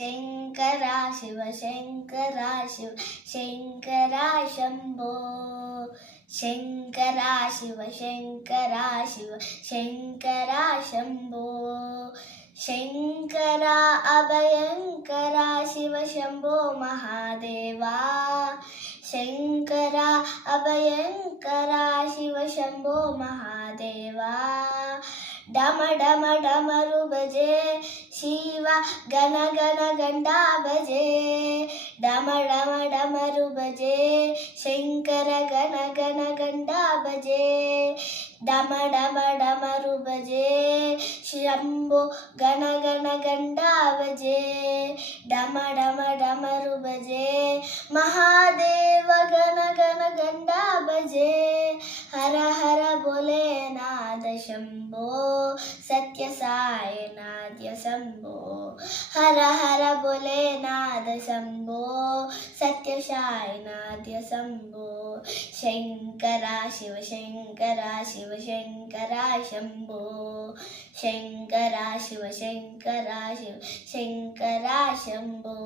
शङ्करा शिव शङ्करा शिव शङ्करा शम्भो शङ्करा शिव शङ्करा शिव शङ्करा शम्भो शङ्करा अभयङ्करा शिव शम्भो महादेवा शङ्करा अभयङ्करा शिव शम्भो महादेवा डम डम डमरु बजे शिव गण गण गंडा बजे डम डम डमरु बजे शंकर गण गण गंडा बजे डम डम डमरु बजे शंभो गण गण गंडा बजे डम डम डमरु बजे महादेव गण गण गंडा बजे हर हर भोलेनाथ शंभो सत्य साईनाथ शंभो हर हर भोलेनाथ शंभो सत्य साईनाथ शंभो शंकरा शिव शंकरा शिव शंकरा शंभो शंकरा शिव शंकरा शिव शंकरा शंभो।